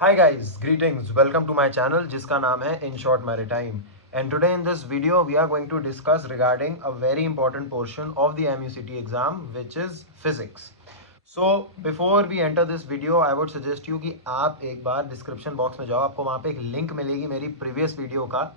Hi guys, greetings. Welcome to my channel जिसका नाम है In Short Maritime. And today in this video we are going to discuss regarding a very important portion of the MUCT exam which is physics. So before we enter this video I would suggest you कि आप एक बार description box में जाओ, आपको वहाँ पे एक link मिलेगी मेरी previous video का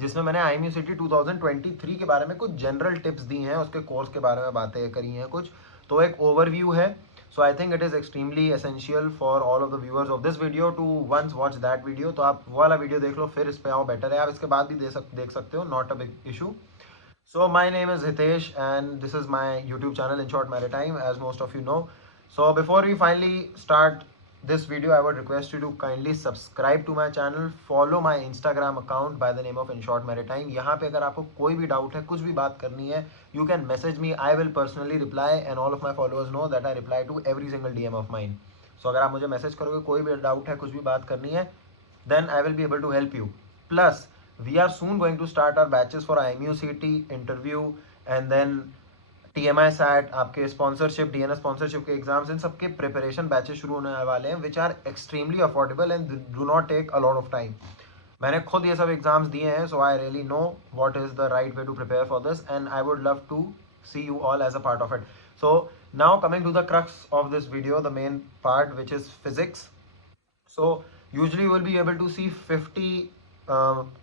जिसमें मैंने IMUCT 2023 के बारे में कुछ जनरल टिप्स दी हैं, उसके कोर्स के बारे में बातें करी हैं कुछ, तो एक ओवरव्यू है. So I think it is extremely essential for all of the viewers of this video to once watch that video. तो आप वो वाला वीडियो देख लो फिर इस पे आओ, बेटर है. आप इसके बाद भी देख सकते हो, not a big issue. So my name is Hitesh and this is my YouTube channel In Short Maritime, as most of you know. So before we finally start this video, I would request you to kindly subscribe to my channel, follow my Instagram account by the name of In Short Maritime. यहाँ पे अगर आपको कोई भी doubt है, कुछ भी बात करनी है, you can message me. I will personally reply and all of my followers know that I reply to every single DM of mine. So अगर आप मुझे मैसेज करोगे, कोई भी डाउट है, कुछ भी बात करनी है, then I will be able to help you. Plus we are soon going to start our batches for IMUCT interview and then TMI SAT, आपके स्पॉन्सरशिप, DNS स्पॉन्सरशिप के एग्जाम्स, इन सबके प्रिपरेशन बैचेस शुरू होने वाले हैं which are extremely affordable and do not take a lot of time. मैंने खुद ये सब एग्जाम्स दिए हैं, so I really know what is the right way to prepare for this and I would love to see you all as a part of it. So now coming to the crux of this video, the main part which is physics. So usually you will be able to see 50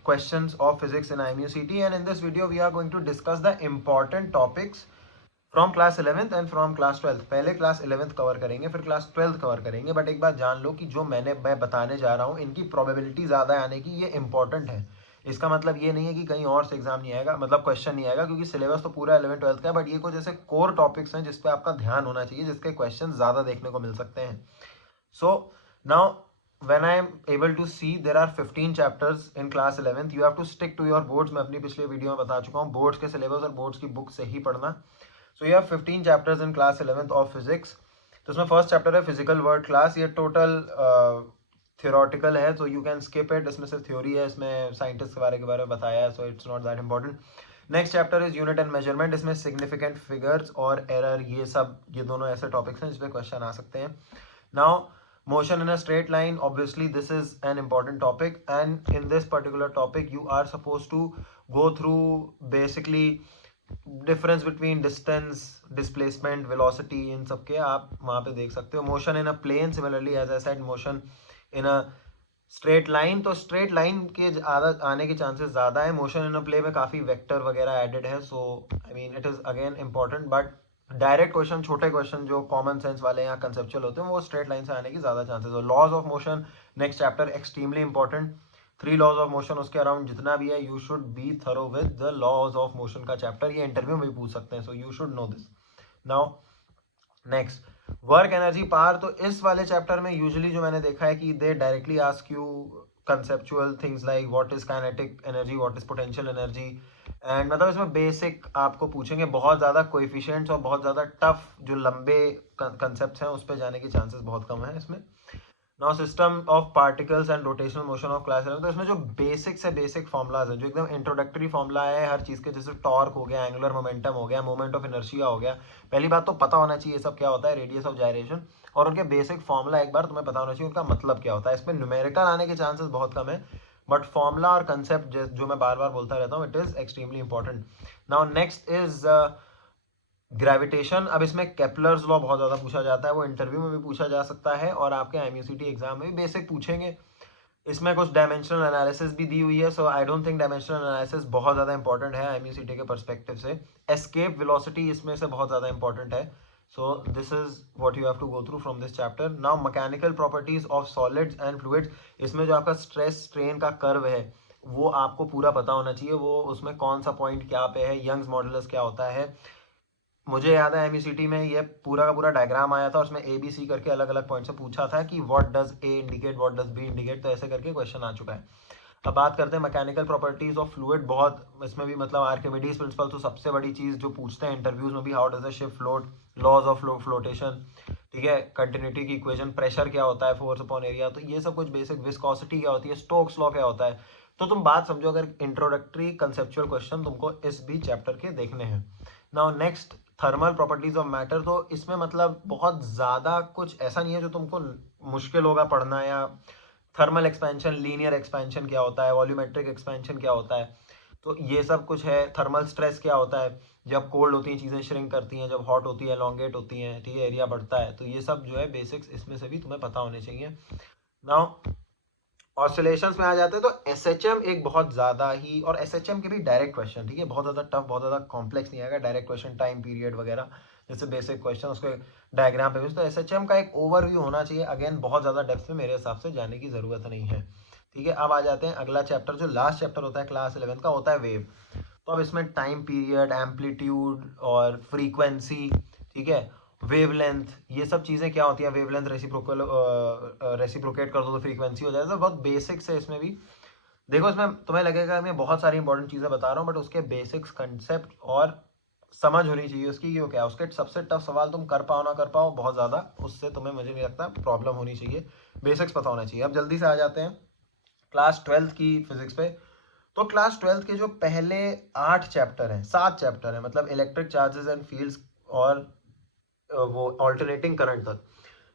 questions of physics in IMUCT, and in this video we are going to discuss the important topics from class 11th and from class 12th. पहले class 11th cover करेंगे, फिर class 12th cover करेंगे. But एक बात जान लो कि जो मैं बताने जा रहा हूँ इनकी प्रोबेबिलिटी ज़्यादा आने की, ये इंपॉर्टेंट है. इसका मतलब ये नहीं है कि कहीं और से एग्जाम नहीं आएगा, मतलब क्वेश्चन नहीं आएगा, क्योंकि सिलेबस तो पूरा 11th-12th का है. बट ये कुछ ऐसे कोर टॉपिक्स हैं जिस पे आपका ध्यान होना चाहिए, जिसके क्वेश्चन ज़्यादा देखने को मिल सकते हैं. So now when I am able to see there are 15 chapters in class 11th, you have to stick to your boards. मैं अपनी पिछले वीडियो में बता चुका हूँ, बोर्ड्स के सिलेबस और बोर्ड्स की बुक से ही पढ़ना. So you have 15 chapters in class 11th of physics. तो इसमें फर्स्ट चैप्टर है फिजिकल वर्ल्ड क्लास. ये टोटल थियोरटिकल है, तो यू कैन स्किप इट. इसमें सिर्फ थ्योरी है, इसमें साइंटिस्ट के बारे में बताया है, so it's not that important. Next chapter is unit and measurement. इसमें सिग्निफिकेंट फिगर्स और एरर, ये दोनों ऐसे टॉपिक्स हैं जिसपे क्वेश्चन आ सकते हैं. Now motion in a straight line, obviously this is an important topic, and in this particular topic you are supposed to go through basically difference between distance, displacement, velocity, इन सब के आप वहाँ पे देख सकते हो. Motion in a plane, similarly as I said motion in a straight line. तो स्ट्रेट लाइन के आने के चांसेस ज़्यादा है. मोशन इन अ प्ले में काफ़ी वेक्टर वगैरह एडेड है, so I mean it is again important. But direct question, छोटे क्वेश्चन जो कॉमन सेंस वाले या कंसेप्चुअल होते हैं, वो स्ट्रेट लाइन से आने की ज़्यादा चांसेस है. Laws of motion, next chapter, extremely important. 3 laws of motion, उसके अराउंड जितना भी है, you should be thorough with the laws of motion का चैप्टर. ये इंटरव्यू में भी पूछ सकते हैं, so you should know this. Now next, work energy power. तो इस वाले चैप्टर में यूजुअली जो मैंने देखा है कि दे directly ask you conceptual things like what is kinetic energy, what is potential energy, and मतलब इसमें बेसिक आपको पूछेंगे. बहुत ज़्यादा कोएफिशिएंट्स और बहुत ज़्यादा टफ जो लंबे कंसेप्ट हैं उस पर जाने के चांसेस बहुत कम है इसमें. Now system of particles and rotational motion of class 11. तो इसमें जो बेसिक से बेसिक फॉर्मूलाज हैं, जो एकदम इंट्रोडक्टरी फॉर्मूला है हर चीज़ के, जैसे टॉर्क हो गया, एंगुलर मोमेंटम हो गया, मोमेंट ऑफ इनर्शिया हो गया. पहली बात तो पता होना चाहिए सब क्या होता है, रेडियस ऑफ जायरेशन, और उनके बेसिक फॉर्मूला एक बार तुम्हें पता होना चाहिए उनका मतलब क्या होता है. इसमें न्यूमेरिकल आने के चांसेस बहुत कम है, बट फॉर्मूला और कंसेप्ट जो मैं बार बार बोलता रहता हूँ, it is extremely important. Now next is gravitation. अब इसमें केपलर्स लॉ बहुत ज़्यादा पूछा जाता है, वो इंटरव्यू में भी पूछा जा सकता है और आपके IMUCT एग्जाम में भी बेसिक पूछेंगे. इसमें कुछ डायमेंशनल एनालिसिस भी दी हुई है, so I don't think dimensional analysis बहुत ज़्यादा इंपॉर्टेंट है IMUCT के परस्पेक्टिव से. एस्केप वेलोसिटी इसमें से बहुत ज़्यादा इंपॉर्टेंट है, so this is what you have to go through from this chapter. Now mechanical properties of solids and fluids. इसमें जो आपका स्ट्रेस स्ट्रेन का कर्व है वो आपको पूरा पता होना चाहिए, वो उसमें कौन सा पॉइंट क्या पे है, यंग्स मॉडुलस क्या होता है. मुझे याद है IMUCT में ये पूरा का पूरा डायग्राम आया था, उसमें ABC करके अलग अलग पॉइंट से पूछा था कि what does A indicate, what does B indicate, तो ऐसे करके क्वेश्चन आ चुका है. अब बात करते हैं मैकेनिकल प्रॉपर्टीज ऑफ फ्लूइड. बहुत इसमें भी मतलब आर्किमिडीज प्रिंसिपल तो सबसे बड़ी चीज़ जो पूछते हैं इंटरव्यूज में भी, how does the ship float, laws of flotation, ठीक है, कंटिन्यूटी की इक्वेशन, प्रेशर क्या होता है, फोर्स अपॉन एरिया, तो ये सब कुछ बेसिक. विस्कोसिटी क्या होती है, स्टोक्स लॉ क्या होता है. तो तुम बात समझो, अगर इंट्रोडक्टरी कंसेप्चुअल क्वेश्चन तुमको इस भी चैप्टर के देखने हैं. Now next, thermal properties of matter. तो इसमें मतलब बहुत ज़्यादा कुछ ऐसा नहीं है जो तुमको मुश्किल होगा पढ़ना या थर्मल एक्सपेंशन, लीनियर एक्सपेंशन क्या होता है, वॉल्यूमेट्रिक एक्सपेंशन क्या होता है, तो ये सब कुछ है। थर्मल स्ट्रेस क्या होता है, जब कोल्ड होती हैं चीज़ें श्रिंक करती हैं, जब हॉट होती है एलोंगेट होती हैं, ठीक है, एरिया बढ़ता है। तो ये सब जो है बेसिक्स इसमें से भी तुम्हें पता होने चाहिए। नाउ ऑसिलेशंस में आ जाते हैं तो एसएचएम एक बहुत ज़्यादा ही, और एसएचएम के भी डायरेक्ट क्वेश्चन, ठीक है, बहुत ज़्यादा टफ, बहुत ज़्यादा कॉम्प्लेक्स नहीं आएगा, डायरेक्ट क्वेश्चन, टाइम पीरियड वगैरह जैसे बेसिक क्वेश्चन उसके डायग्राम पे भी। तो एसएचएम का एक ओवरव्यू होना चाहिए। अगेन बहुत ज़्यादा डेप्थ में मेरे हिसाब से जाने की ज़रूरत नहीं है, ठीक है। अब आ जाते हैं अगला चैप्टर, जो लास्ट चैप्टर होता है क्लास 11 का, होता है वेव। तो अब इसमें टाइम पीरियड, एम्पलीट्यूड और फ्रीक्वेंसी, ठीक है, वेवलेंथ, ये सब चीज़ें क्या होती हैं। वेवलेंथ रेसिप्रोकेट कर दो तो फ्रीक्वेंसी हो जाए। तो बहुत बेसिक्स है इसमें भी। देखो इसमें तुम्हें लगेगा मैं बहुत सारी इंपॉर्टेंट चीज़ें बता रहा हूँ, बट उसके बेसिक्स कंसेप्ट और समझ होनी चाहिए उसकी, क्यों क्या उसके सबसे टफ सवाल तुम कर पाओ ना कर पाओ बहुत ज़्यादा, उससे तुम्हें मुझे नहीं लगता प्रॉब्लम होनी चाहिए। बेसिक्स पता होना चाहिए। अब जल्दी से आ जाते हैं क्लास 12th की फिजिक्स पे। तो क्लास 12th के जो पहले 8 चैप्टर हैं, 7 चैप्टर हैं, मतलब इलेक्ट्रिक चार्जेस एंड फील्ड्स और वो ऑल्टरनेटिंग करंट तक,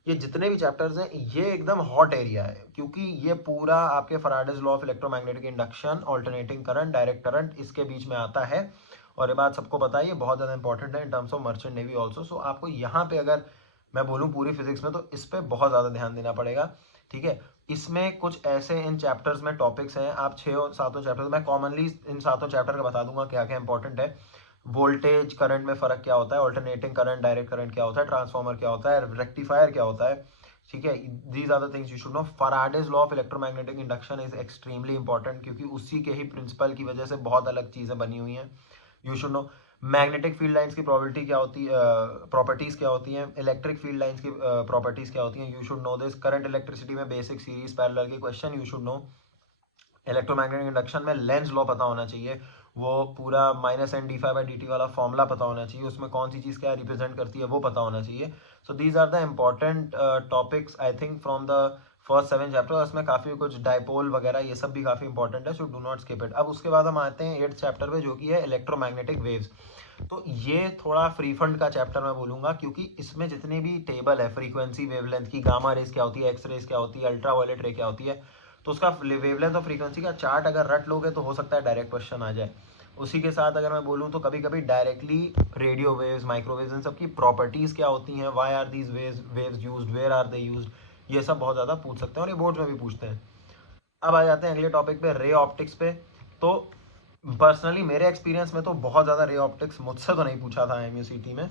ये जितने भी चैप्टर्स हैं ये एकदम हॉट एरिया है, क्योंकि ये पूरा आपके Faraday's law of electromagnetic induction, alternating current, direct current, इसके बीच में आता है। और ये बात सबको पता है, ये बहुत ज़्यादा इंपॉर्टेंट है in terms of merchant navy also. So आपको यहाँ पे अगर मैं बोलूँ पूरी फिजिक्स में, तो इस पर बहुत ज़्यादा ध्यान देना पड़ेगा, ठीक है। इसमें कुछ ऐसे इन चैप्टर्स में टॉपिक्स हैं, आप 6 और 7 चैप्टर्स, मैं कॉमनली इन 7 चैप्टर का बता दूंगा क्या क्या इंपॉर्टेंट है। वोल्टेज करंट में फ़र्क क्या होता है, ऑल्टरनेटिंग करंट, डायरेक्ट करंट क्या होता है, ट्रांसफॉर्मर क्या होता है, रेक्टिफायर क्या होता है, ठीक है। These are the things you should know. Faraday's law of electromagnetic induction is extremely important, क्योंकि उसी के ही प्रिंसिपल की वजह से बहुत अलग चीज़ें बनी हुई हैं। You should no magnetic field lines की प्रोबेबिलिटी क्या होती है, प्रॉपर्टीज़ क्या होती हैं, इलेक्ट्रिक फील्ड लाइंस की प्रॉपर्टीज़ क्या होती हैं, you should know this. Current electricity में बेसिक सीरीज पैरेलल के question you should no. Electromagnetic induction में लेंज लॉ पता होना चाहिए, वो पूरा -n/d∅dt वाला फॉर्मूला पता होना चाहिए, उसमें कौन सी चीज़ क्या रिप्रेजेंट करती है वो पता होना चाहिए। So these are the important topics I think from the first 7 chapter. इसमें काफ़ी कुछ डाइपोल वगैरह ये सब भी काफ़ी इंपॉर्टेंट है, so do not skip it. अब उसके बाद हम आते हैं 8th चैप्टर पे, जो कि है इलेक्ट्रोमैग्नेटिक वेव्स। तो ये थोड़ा फ्री फंड का चैप्टर मैं बोलूँगा, क्योंकि इसमें जितने भी टेबल है, फ्रीक्वेंसी, वेवलेंथ की, गामा रेस क्या होती है, एक्स रेस क्या होती है, अल्ट्रा वायलेट रे क्या होती है, तो उसका वेवलेंथ और फ्रीक्वेंसी का चार्ट अगर रट लोगे तो हो सकता है डायरेक्ट क्वेश्चन आ जाए। उसी के साथ अगर मैं बोलूँ तो कभी कभी डायरेक्टली रेडियो वेव्स, माइक्रोवेव्स, इन सब की प्रॉपर्टीज़ क्या होती हैं, why are these waves used, where are they used, ये सब बहुत ज़्यादा पूछ सकते हैं, और ये बोर्ड्स में भी पूछते हैं। अब आ जाते हैं अगले टॉपिक पे, रे ऑप्टिक्स पे। तो पर्सनली मेरे एक्सपीरियंस में तो बहुत ज़्यादा रे ऑप्टिक्स मुझसे तो नहीं पूछा था MUCT में,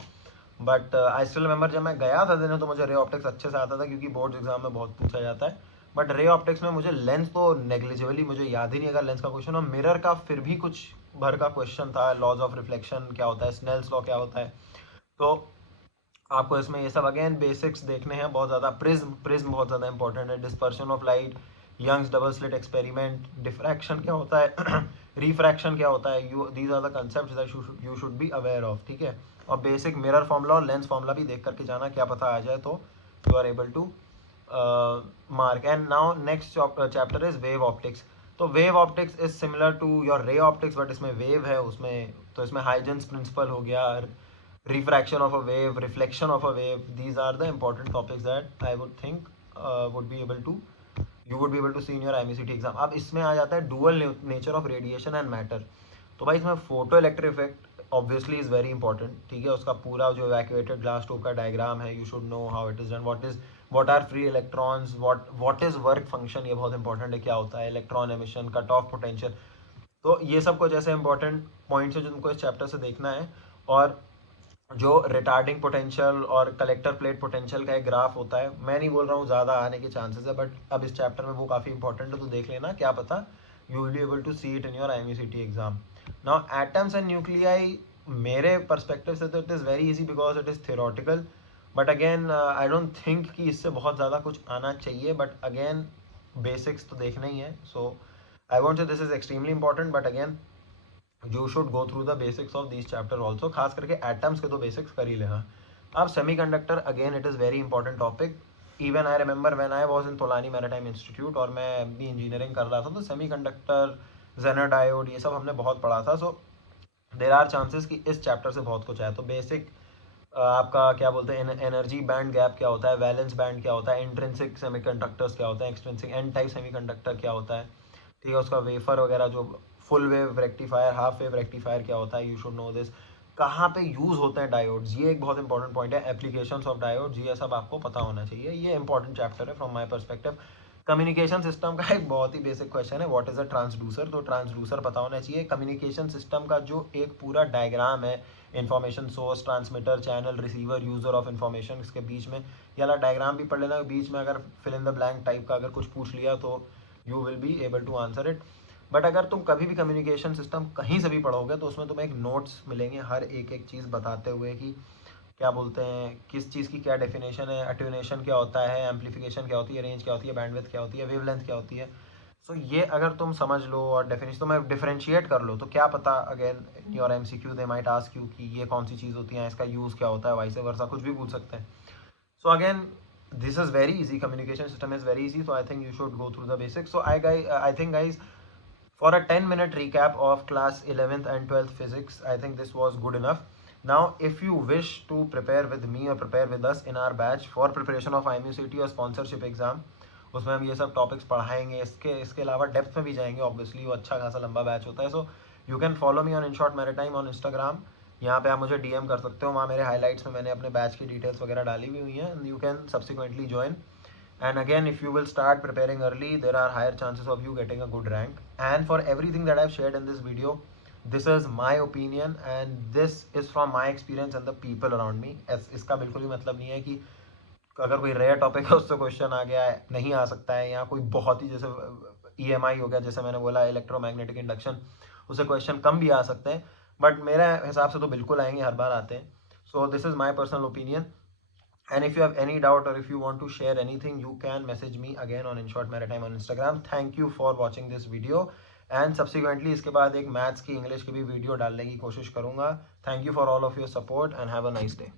बट आई स्टिल रिमेंबर जब मैं गया था देने तो मुझे रे ऑप्टिक्स अच्छे से आता था, क्योंकि बोर्ड एग्जाम में बहुत पूछा जाता है। बट रे ऑप्टिक्स में मुझे लेंस तो नेग्लिजिबली मुझे याद ही नहीं अगर लेंस का क्वेश्चन, और मिरर का फिर भी कुछ भर का क्वेश्चन था, लॉज ऑफ रिफ्लेक्शन क्या होता है, स्नेल्स लॉ क्या होता है। तो आपको इसमें ये सब अगेन बेसिक्स देखने हैं बहुत ज़्यादा। प्रिज्म, प्रिज्म बहुत ज़्यादा इंपॉर्टेंट है, dispersion of light, Young's double slit experiment, diffraction क्या होता है, रिफ्रैक्शन क्या होता है, you these are the concept that you should be aware of, ठीक है। और बेसिक मिरर फॉर्मूला और लेंस फॉर्मूला भी देख करके जाना, क्या पता आ जाए तो you are able to mark. And now next chapter is wave optics. तो wave optics is similar to your ray optics, but इसमें वेव है उसमें, तो इसमें हाइजेंस प्रिंसिपल हो गया, refraction of a wave, reflection of a wave. These are the important topics that I would think would be able to you would be able to see in your MUCT exam. अब इसमें आ जाता है dual nature of radiation and matter। तो भाई इसमें photo electric effect obviously is very important, ठीक है। उसका पूरा जो इवैक्यूएटेड ग्लास ट्यूब का डायग्राम है, you should know how it is done, what are free electrons, what is work function, ये बहुत इंपॉर्टेंट है, क्या होता है electron emission, cut off potential. तो ये सब कुछ ऐसे इंपॉर्टेंट पॉइंट्स है जो तुमको इस चैप्टर से देखना है। और जो रिटार्डिंग पोटेंशियल और कलेक्टर प्लेट पोटेंशियल का एक ग्राफ होता है, मैं नहीं बोल रहा हूँ ज़्यादा आने के चांसेस है, बट अब इस चैप्टर में वो काफ़ी इंपॉर्टेंट है, तो देख लेना, क्या पता you will be able to see it in your MUCT exam. Now atoms and nuclei, मेरे परस्पेक्टिव से तो it is very easy because it is theoretical, but again I don't think कि इससे बहुत ज़्यादा कुछ आना चाहिए, बट अगेन बेसिक्स तो देखना ही है। सो आई वॉन्ट से this is extremely important, but again you should go through the basics of this chapter also, खास करके एटम्स के तो बेसिक्स कर ही लेना। अब semiconductor, again it is very important topic. Even I remember when I was in Tolani maritime institute, और मैं भी इंजीनियरिंग कर रहा था, तो सेमीकंडक्टर, जेनर डायोड, ये सब हमने बहुत पढ़ा था। सो देर आर चांसेस कि इस चैप्टर से बहुत कुछ आया। तो बेसिक आपका क्या बोलते हैं एनर्जी बैंड गैप क्या होता है, वैलेंस बैंड क्या होता है, इंट्रिंसिक सेमीकंडक्टर्स क्या होता है, एक्सट्रिंसिक एन टाइप सेमीकंडक्टर क्या होता है, ठीक है, उसका वेफर वगैरह जो full wave rectifier, half wave rectifier क्या होता है, यू शुड नो दिस। कहाँ पे यूज़ होते हैं डायोड्स, ये एक बहुत इंपॉर्टेंट पॉइंट है, एप्लीकेशंस ऑफ डायोड्स, ये सब आपको पता होना चाहिए, ये इंपॉर्टेंट चैप्टर है from my perspective. Communication system का एक बहुत ही बेसिक क्वेश्चन है, व्हाट इज़ अ ट्रांसड्यूसर, तो ट्रांसड्यूसर पता होना चाहिए। कम्युनिकेशन सिस्टम का जो एक पूरा डायग्राम है, information source, transmitter, channel, receiver, user of information, इसके बीच में ये वाला डायग्राम भी पढ़ लेना, बीच में अगर fill in the blank type का अगर कुछ पूछ लिया तो you will be able to answer it. But अगर तुम कभी भी कम्युनिकेशन सिस्टम कहीं से भी पढ़ोगे तो उसमें तुम्हें एक नोट्स मिलेंगे हर एक एक चीज़ बताते हुए कि क्या बोलते हैं, किस चीज़ की क्या डेफिनेशन है, अट्यूनेशन क्या होता है, एम्पलीफिकेशन क्या होती है, रेंज क्या होती है, बैंडविड्थ क्या होती है, वेवलेंथ क्या होती है। सो ये अगर तुम समझ लो और डेफिनेशन तो मैं डिफरेंशिएट कर लो तो क्या पता again your MCQ they might ask you कि ये कौन सी चीज़ होती है, इसका यूज़ क्या होता है, वाइस वर्सा कुछ भी पूछ सकते हैं। So again, this is very easy. Communication system is very easy. So I think you should go through the basics. So I think guys, for a 10-minute recap of class 11th and 12th physics, I think this was good enough. Now, if you wish to prepare with me or prepare with us in our batch for preparation of IMUCT or sponsorship exam, उसमें हम ये सब topics पढ़ाएंगे, इसके अलावा depth में भी जाएंगे, ऑब्वियसली वो अच्छा खासा लंबा बैच होता है। So you can follow me on in short maritime on Instagram, यहाँ पे आप मुझे डीएम कर सकते हो, वहाँ मेरे हाईलाइट्स में मैंने अपने बैच की डिटेल्स वगैरह डाली हुई हैं, you can subsequently join. And again, if you will start preparing early, there are higher chances of you getting a good rank. And for everything that I've shared in this video, this is my opinion and this is from my experience and the people around me. इसका बिल्कुल भी मतलब नहीं है कि अगर कोई rare topic है उससे क्वेश्चन आ गया है, नहीं आ सकता है, या कोई बहुत ही जैसे EMI हो गया, जैसे मैंने बोला इलेक्ट्रोमैग्नेटिक इंडक्शन, उससे क्वेश्चन कम भी आ सकते हैं, बट मेरे हिसाब से तो बिल्कुल आएंगे, हर बार आते हैं। So this is my personal opinion. And if you have any doubt or if you want to share anything, you can message me again on InShort Maritime on Instagram. Thank you for watching this video. And subsequently इसके बाद एक maths की English की भी video डालने की कोशिश करूँगा. Thank you for all of your support and have a nice day.